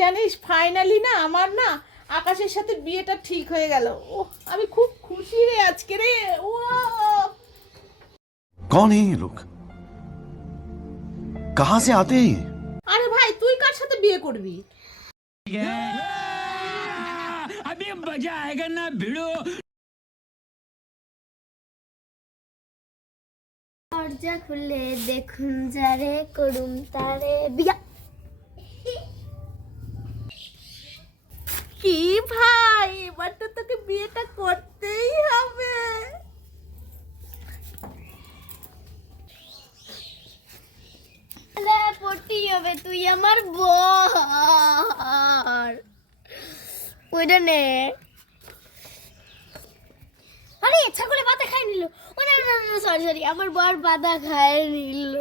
জানিস ফাইনালি না আমার না আকাশের সাথে বিয়েটা ঠিক হয়ে গেল। ও আমি খুব খুশি রে আজকে রে। ও कौन है ये लोग? कहां से आते हैं ये? আরে ভাই তুই কার সাথে বিয়ে করবি? अभी मजा आएगा ना भिड़ो। দরজা খুলে দেখুন যারে করুম তারে বিয়া। কি ভাই এবার তো তোকে বিয়েটা করতেই হবে। পড়তেই হবে, তুই আমার বর। ওইটা নে। আরে ছাগলে পাতা খাই নিল। ও না না না সরি সরি, আমার বর পাতা খাই নিল।